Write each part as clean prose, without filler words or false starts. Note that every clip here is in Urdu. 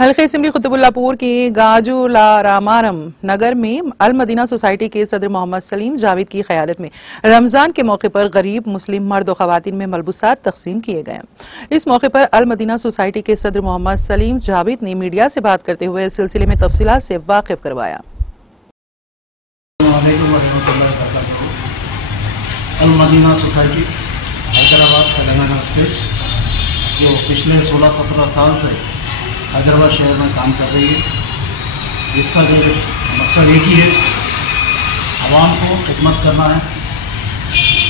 حلقہ اسمبلی قطب پور کے گاجولارامارم نگر میں المدینہ سوسائٹی کے صدر محمد سلیم جاوید کی قیادت میں رمضان کے موقع پر غریب مسلم مرد و خواتین میں ملبوسات تقسیم کیے گئے۔ اس موقع پر المدینہ سوسائٹی کے صدر محمد سلیم جاوید نے میڈیا سے بات کرتے ہوئے اس سلسلے میں تفصیلات سے واقف کروایا۔ المدینہ سوسائٹی حیدرآباد تلنگانہ اسٹیٹ جو پچھلے 16-17 سال سے حیدرآباد شہر میں کام کر رہی ہے، جس کا جو مقصد ایک ہی ہے، عوام کو خدمت کرنا ہے،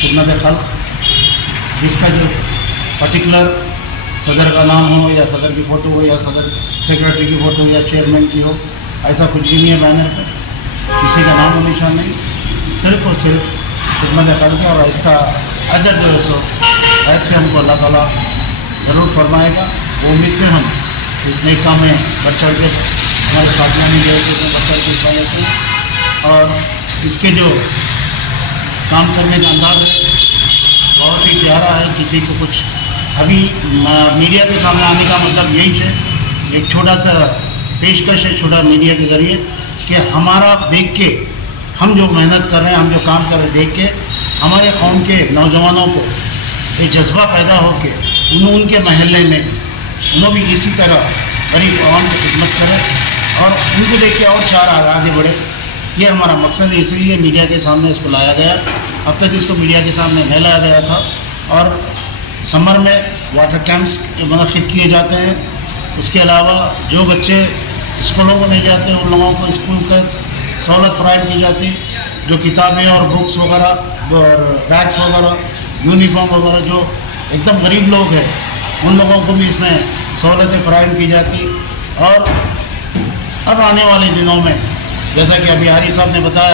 خدمت خلق، جس کا جو پرٹیکولر صدر کا نام ہو یا صدر کی فوٹو ہو یا صدر سیکرٹری کی فوٹو یا چیئرمین کی ہو، ایسا کچھ بھی نہیں ہے بینر پہ، کسی کا نام و نشان نہیں، صرف اور صرف خدمت خلق ہے۔ اور اس کا اجر جو ہے سو ایپ سے ہم کو اللہ تعالیٰ ضرور فرمائے گا۔ وہ امید سے ہم اس نئے کام میں بڑھ چڑھ کے ہمارے ساتھیوں نے جو ہے اس میں بڑھ چڑھ کے حصہ لیتے ہیں، اور اس کے جو کام کرنے کا انداز ہے بہت ہی پیارا ہے۔ کسی کو کچھ ابھی میڈیا کے سامنے آنے کا مطلب یہی ہے، ایک چھوٹا سا پیشکش ہے چھوٹا میڈیا کے ذریعے، کہ ہمارا دیکھ کے ہم جو محنت کر رہے ہیں، ہم جو کام کر رہے ہیں، دیکھ کے ہمارے قوم کے نوجوانوں کو ایک جذبہ پیدا ہو کے ان کے محلے میں انہوں بھی اسی طرح غریب عوام کی خدمت کرے اور ان کو دیکھ کے اور چار آگے بڑھے۔ یہ ہمارا مقصد ہے، اسی لیے میڈیا کے سامنے اس کو لایا گیا۔ اب تک اس کو میڈیا کے سامنے نہیں لایا گیا تھا، اور سمر میں واٹر کیمپس منعقد کیے جاتے ہیں۔ اس کے علاوہ جو بچے اسکولوں کو نہیں جاتے ان لوگوں کو اسکول تک سہولت فراہم کی جاتی، جو کتابیں اور بکس وغیرہ اور بیگس وغیرہ یونیفارم وغیرہ جو ایک دم غریب لوگ ہیں ان لوگوں کو بھی اس میں سہولتیں فراہم کی جاتی۔ اور اب آنے والے دنوں میں جیسا کہ ابھی عاری صاحب نے بتایا